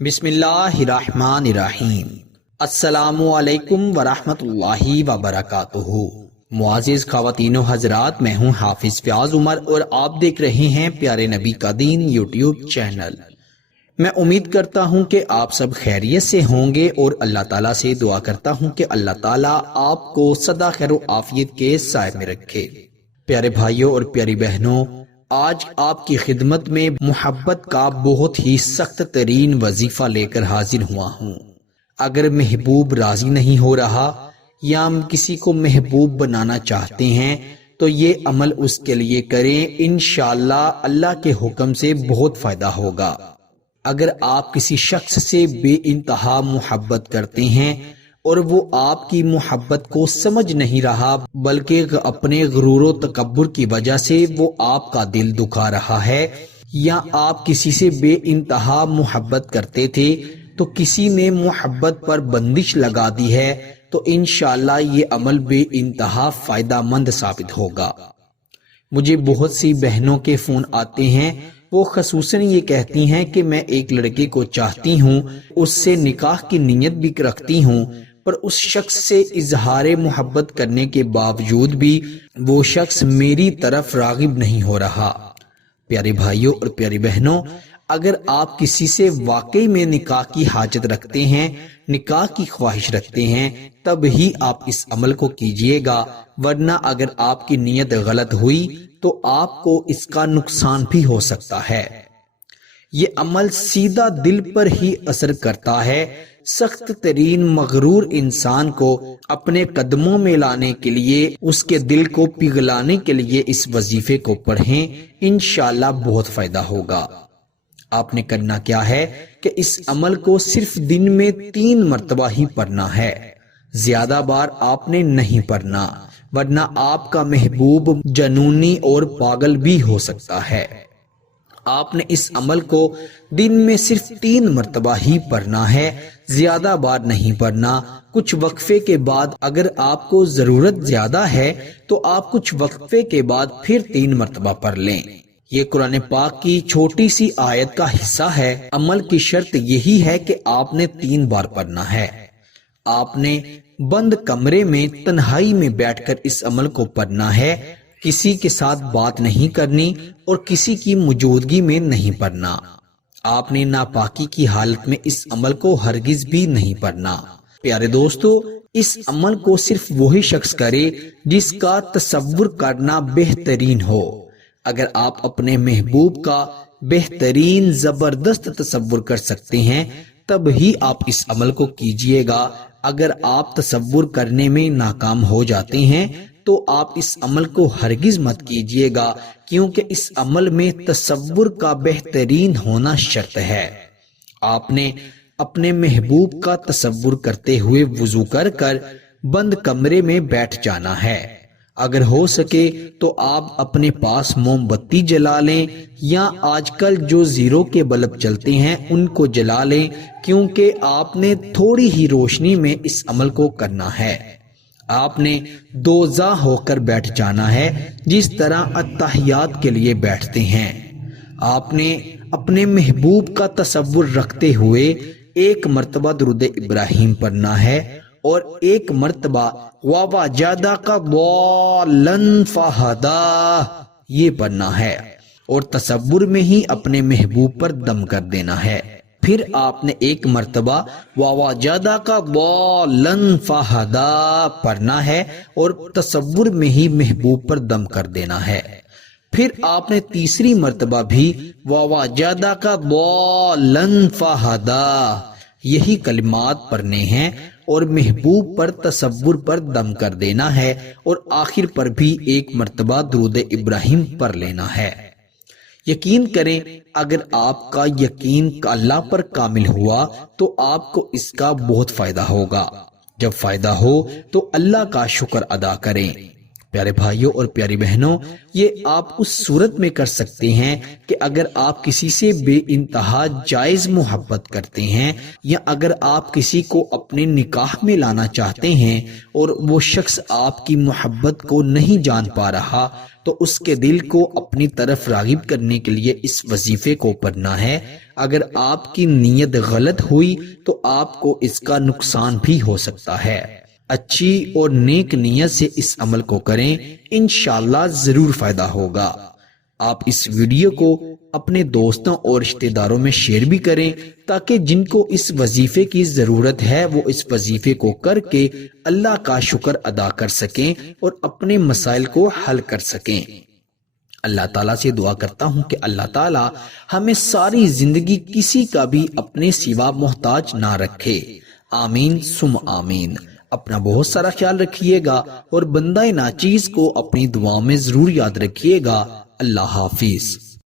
بسم اللہ الرحمن الرحیم۔ السلام علیکم ورحمۃ اللہ وبرکاتہ۔ معزز خواتین و حضرات، میں ہوں حافظ فیاض عمر اور آپ دیکھ رہے ہیں پیارے نبی کا دین یوٹیوب چینل۔ میں امید کرتا ہوں کہ آپ سب خیریت سے ہوں گے اور اللہ تعالیٰ سے دعا کرتا ہوں کہ اللہ تعالیٰ آپ کو سدا خیر و عافیت کے سائے میں رکھے۔ پیارے بھائیوں اور پیاری بہنوں، آج آپ کی خدمت میں محبت کا بہت ہی سخت ترین وظیفہ لے کر حاضر ہوا ہوں۔ اگر محبوب راضی نہیں ہو رہا یا ہم کسی کو محبوب بنانا چاہتے ہیں تو یہ عمل اس کے لیے کریں، انشاءاللہ اللہ کے حکم سے بہت فائدہ ہوگا۔ اگر آپ کسی شخص سے بے انتہا محبت کرتے ہیں اور وہ آپ کی محبت کو سمجھ نہیں رہا بلکہ اپنے غرور و تکبر کی وجہ سے وہ آپ کا دل دکھا رہا ہے، یا آپ کسی سے بے انتہا محبت کرتے تھے تو کسی نے محبت پر بندش لگا دی ہے، تو انشاءاللہ یہ عمل بے انتہا فائدہ مند ثابت ہوگا۔ مجھے بہت سی بہنوں کے فون آتے ہیں، وہ خصوصاً یہ کہتی ہیں کہ میں ایک لڑکے کو چاہتی ہوں، اس سے نکاح کی نیت بھی رکھتی ہوں، پر اس شخص سے اظہار محبت کرنے کے باوجود بھی وہ شخص میری طرف راغب نہیں ہو رہا۔ پیارے بھائیوں اور پیاری بہنوں، اگر آپ کسی سے واقعی میں نکاح کی حاجت رکھتے ہیں، نکاح کی خواہش رکھتے ہیں، تب ہی آپ اس عمل کو کیجئے گا، ورنہ اگر آپ کی نیت غلط ہوئی تو آپ کو اس کا نقصان بھی ہو سکتا ہے۔ یہ عمل سیدھا دل پر ہی اثر کرتا ہے۔ سخت ترین مغرور انسان کو اپنے قدموں میں لانے کے لیے، اس کے دل کو پگھلانے کے لیے اس وظیفے کو پڑھیں، انشاءاللہ بہت فائدہ ہوگا۔ آپ نے کرنا کیا ہے کہ اس عمل کو صرف دن میں 3 مرتبہ ہی پڑھنا ہے، زیادہ بار آپ نے نہیں پڑھنا، ورنہ آپ کا محبوب جنونی اور پاگل بھی ہو سکتا ہے۔ آپ نے اس عمل کو دن میں صرف 3 مرتبہ ہی پڑھنا ہے، زیادہ بار نہیں پڑھنا۔ کچھ وقفے کے بعد اگر آپ کو ضرورت زیادہ ہے تو آپ کچھ وقفے کے بعد پھر 3 مرتبہ پڑھ لیں۔ یہ قرآن پاک کی چھوٹی سی آیت کا حصہ ہے۔ عمل کی شرط یہی ہے کہ آپ نے 3 بار پڑھنا ہے۔ آپ نے بند کمرے میں تنہائی میں بیٹھ کر اس عمل کو پڑھنا ہے، کسی کے ساتھ بات نہیں کرنی اور کسی کی موجودگی میں نہیں پڑھنا۔ آپ نے ناپاکی کی حالت میں اس عمل کو ہرگز بھی نہیں پڑھنا۔ پیارے دوستو، اس عمل کو صرف وہی شخص کرے جس کا تصور کرنا بہترین ہو۔ اگر آپ اپنے محبوب کا بہترین زبردست تصور کر سکتے ہیں تب ہی آپ اس عمل کو کیجئے گا۔ اگر آپ تصور کرنے میں ناکام ہو جاتے ہیں تو آپ اس عمل کو ہرگز مت کیجئے گا، کیونکہ اس عمل میں تصور کا بہترین ہونا شرط ہے۔ آپ نے اپنے محبوب کا تصور کرتے ہوئے وضو کر کر بند کمرے میں بیٹھ جانا ہے۔ اگر ہو سکے تو آپ اپنے پاس موم بتی جلا لیں، یا آج کل جو زیرو کے بلب چلتے ہیں ان کو جلا لیں، کیونکہ آپ نے تھوڑی ہی روشنی میں اس عمل کو کرنا ہے۔ آپ نے دوزا ہو کر بیٹھ جانا ہے، جس طرح اتحیات کے لیے بیٹھتے ہیں۔ آپ نے اپنے محبوب کا تصور رکھتے ہوئے 1 مرتبہ درود ابراہیم پڑھنا ہے اور 1 مرتبہ وَوَجَدَكَ ضَالًّا فَهَدَىٰ یہ پڑھنا ہے، اور تصور میں ہی اپنے محبوب پر دم کر دینا ہے۔ پھر آپ نے 1 مرتبہ وَوَجَدَكَ ضَالًّا فَهَدَىٰ پڑھنا ہے اور تصور میں ہی محبوب پر دم کر دینا ہے۔ پھر آپ نے تیسری مرتبہ بھی وَوَجَدَكَ ضَالًّا فَهَدَىٰ یہی کلمات پڑھنے ہیں اور محبوب پر تصور پر دم کر دینا ہے، اور آخر پر بھی 1 مرتبہ درود ابراہیم پڑھ لینا ہے۔ یقین کریں، اگر آپ کا یقین اللہ پر کامل ہوا تو آپ کو اس کا بہت فائدہ ہوگا۔ جب فائدہ ہو تو اللہ کا شکر ادا کریں۔ پیارے بھائیوں اور پیاری بہنوں، یہ آپ اس صورت میں کر سکتے ہیں کہ اگر آپ کسی سے بے انتہا جائز محبت کرتے ہیں، یا اگر آپ کسی کو اپنے نکاح میں لانا چاہتے ہیں اور وہ شخص آپ کی محبت کو نہیں جان پا رہا، تو اس کے دل کو اپنی طرف راغب کرنے کے لیے اس وظیفے کو پڑھنا ہے۔ اگر آپ کی نیت غلط ہوئی تو آپ کو اس کا نقصان بھی ہو سکتا ہے۔ اچھی اور نیک نیت سے اس عمل کو کریں، انشاءاللہ ضرور فائدہ ہوگا۔ آپ اس ویڈیو کو اپنے دوستوں اور رشتہ داروں میں شیئر بھی کریں تاکہ جن کو اس وظیفے کی ضرورت ہے وہ اس وظیفے کو کر کے اللہ کا شکر ادا کر سکیں اور اپنے مسائل کو حل کر سکیں۔ اللہ تعالیٰ سے دعا کرتا ہوں کہ اللہ تعالیٰ ہمیں ساری زندگی کسی کا بھی اپنے سوا محتاج نہ رکھے، آمین ثم آمین۔ اپنا بہت سارا خیال رکھیے گا اور بندہ ناچیز کو اپنی دعاؤں میں ضرور یاد رکھیے گا۔ اللہ حافظ۔